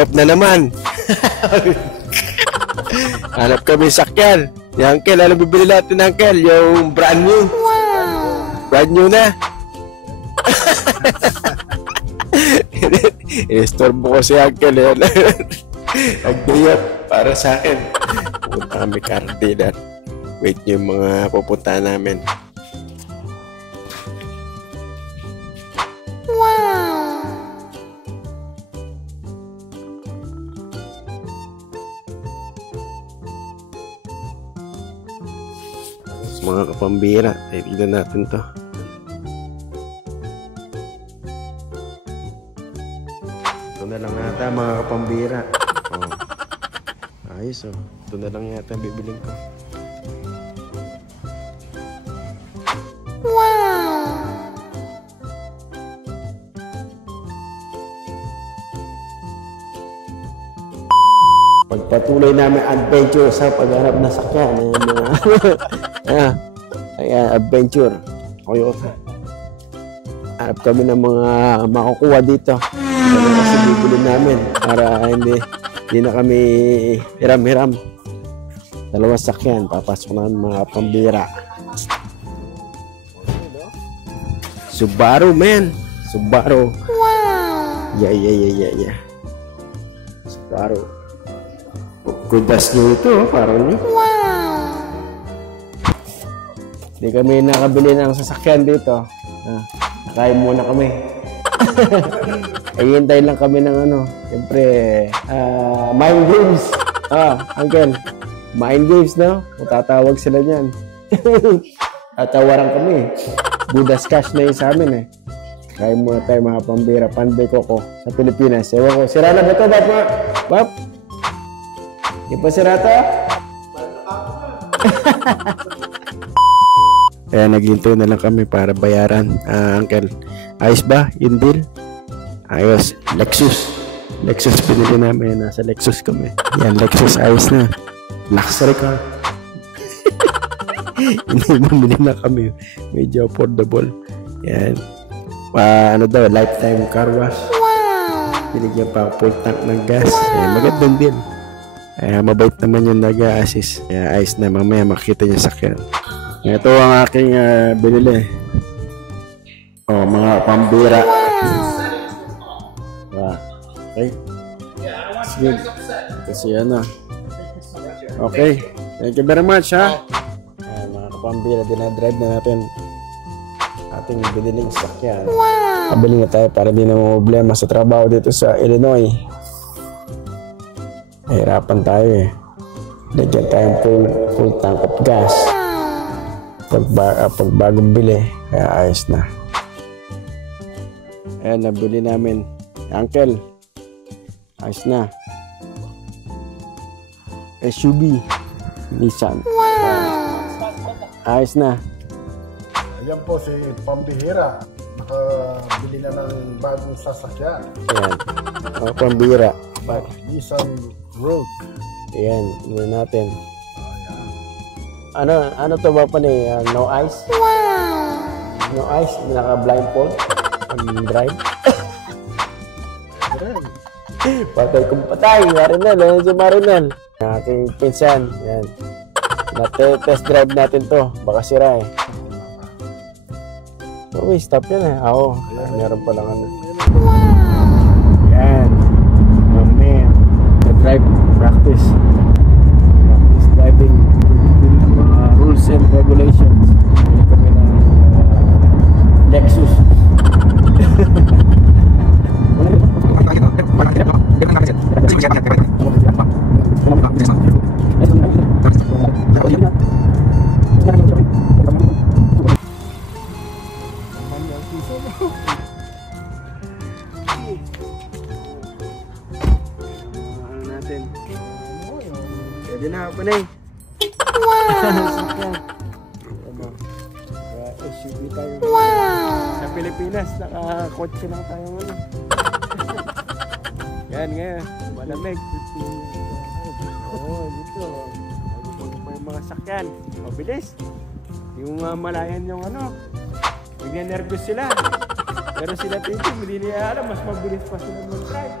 day off na naman. Hanap kami sakyan. Si Uncle, ano bibili natin, Uncle? Yung brand new. Brand new na. Inistorbo ko si Uncle. Nag-day off para sa akin. Pupunta kami car dealer. Wait nyo yung mga pupunta namin. Mga kapambira, tignan natin to. Ito na lang yata mga kapambira. Oh. Ayos oh. Ito na lang yata bibiling ko. Pagpatuloy namin adventure sa paghanap na sakyan. Ayan, adventure. Toyota. Hanap kami ng mga makukuha dito. Ano kasi bibili namin para hindi na kami hiram-hiram. Dalawang sakyan. Papasok na mga pambira. Subaru, man. Subaru. Wow. Yeah. Subaru. Kudas nyo ito, parang nyo. Wow. Hindi kami nakabili ng sasakyan dito. Nakain muna kami. Hihintay lang kami ng ano. Siyempre, mind games. Uncle, mind games, no? Matatawag sila dyan. Tatawaran kami. Budas cash na yun sa amin, eh. Kain muna tayo mga pambira. Panday Koko sa Pilipinas. Ewan ko, sira na ba ito, Bap? Di pa sirata? Kaya naghintay na lang kami para bayaran. Uncle, ayos ba yung deal? Ayos. Lexus pinili namin. Nasa Lexus kami. Yan, Lexus ayos na. Luxury car. Hindi mamili na kami. Medyo affordable. Yan. Ano daw, lifetime car wash. Binigyan pa full tank ng gas. Magandang deal. Mabait naman yung nag-a-assist. Ayos na, mamaya makikita niya sakyan. Ito ang aking binili. Mga pambira. Okay. Sige. Kasi ano. Okay. Thank you very much, ha. Mga kapambira, dinadrive na natin ating biniling sakyan. Pabili na tayo para di na problema sa trabaho dito sa Illinois. Hirapan tayo eh. Lagyan tayong full tank of gas. Pag bagong bili, kaya ayos na. Ayan, nabili namin. Uncle, ayos na. SUV, Nissan. Ayos na. Ayan po si Pambihira. Nakabili na ng bagong sasakyan. Ayan, pambira. Nissan Rogue. Ayan, yun natin. Ano to ba pa ni? No ice? No ice? Naka-blindfold? Drive? Patay kong patay. Marinel. Ayan si Marinel. Aking pinsan. Ayan. Test drive natin to. Baka sira eh. Stop yan eh. Oo. Meron pa lang ano. Ayan. Drive practice driving rules and regulations. Hindi kami ng Lexus. Pwede na pa na eh. SUV tayo. Sa Pilipinas, naka-kotse lang tayo ngayon. Yan ngayon, malamig. Dito. Bago pa yung mga sakyan. Mabilis. Hindi mo mamalayan yung ano. Bigyan nervous sila. Pero sila tito, hindi nila alam, mas mabilis pa sila mag-drive.